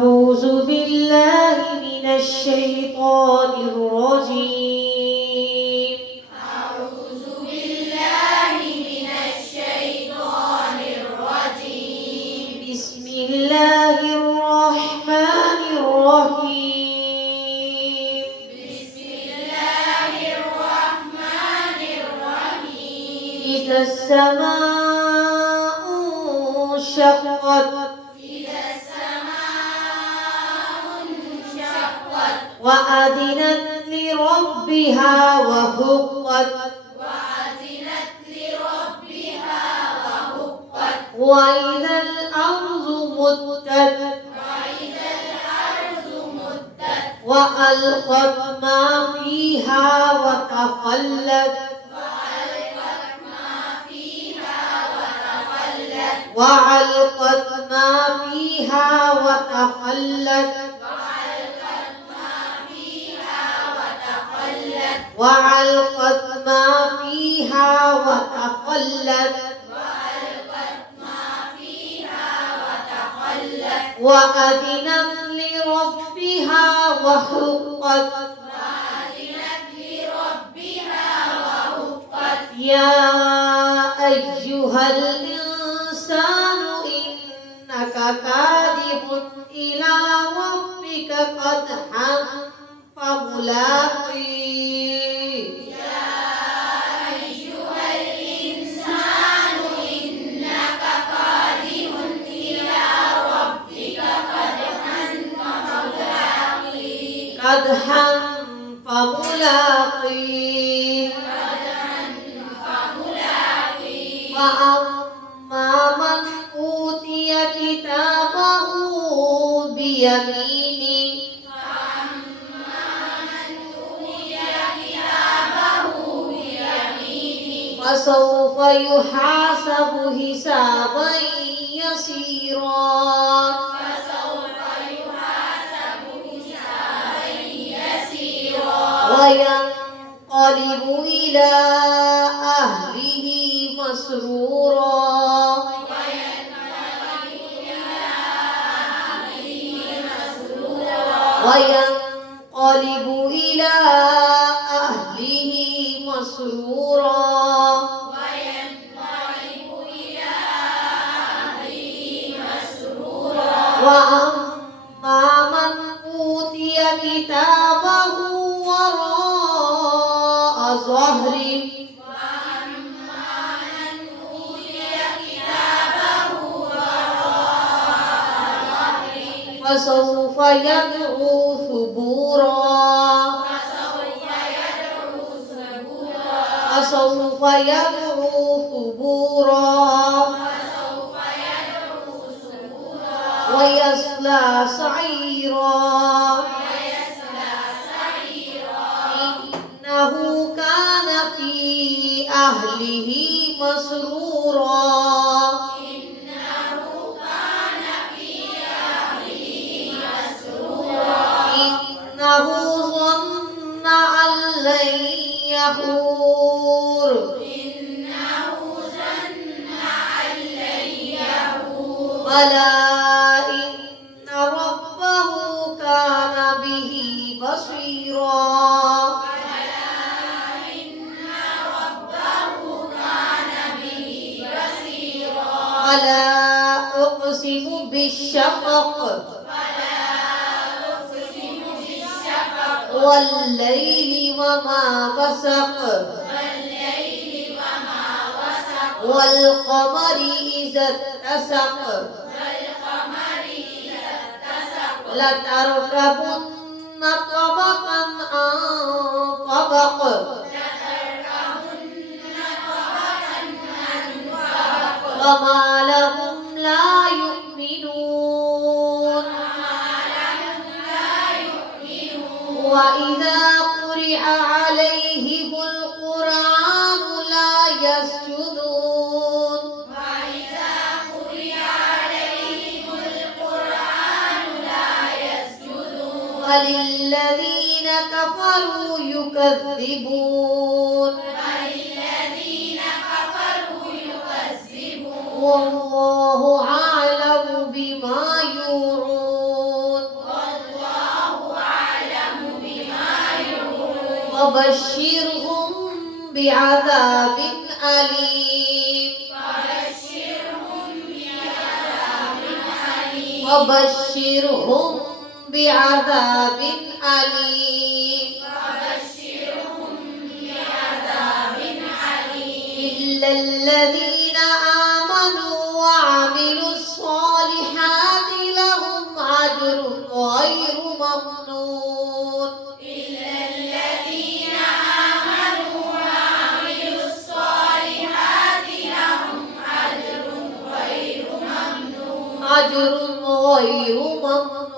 أعوذ بالله من الشيطان الرجيم. أعوذ بالله من الشيطان الرجيم. بسم الله الرحمن الرحيم. بسم الله الرحمن الرحيم. إذا السماء انشقت إذا السماء انشقت وأذنت لربها وحقت وأذنت لربها وحقت وإذا الأرض مدت وإذا الأرض مدت وألقت ما فيها وتخلت وألقت ما فيها وتخلت وألقت ما فيها وتخلت وألقت ما فيها وتخلت وأذنت لربها وحقت يا أيها الإنسان إنك كاذب إلى ربك قدحا فملاقيه قدحا فملاقيه فأما من أوتي كتابه بيمينه فسوف يحاسب حسابا يسيرا وينقلب إلى أهله مسرورا وينقلب إلى أهله مسرورا وأما من أوتي كتابه وراء ظهره فسوف يدعو ثبورا فسوف يدعو ثبورا ويصلى سعيرا إنه كان في أهله مسرورا إنه ظن أن لن يحور بلى إن ربه كان به بصيرا فلا أقسم بالشفق والليل وما وسق والقمر إذا اتسق لتركبن طبقا عن طبق فما لهم لا يؤمنون وإذا قرئ عليهم القرآن لا يسجدون وللذين كفروا يكذبون والله أعلم بما يوعون فبشرهم بعذاب أليم فبشرهم بعذاب أليم إلا الذين آمنوا وعملوا الصالحات لهم أجر غير ممنون إلا الذين آمنوا وعملوا الصالحات لهم أجر غير ممنون أجر غير ممنون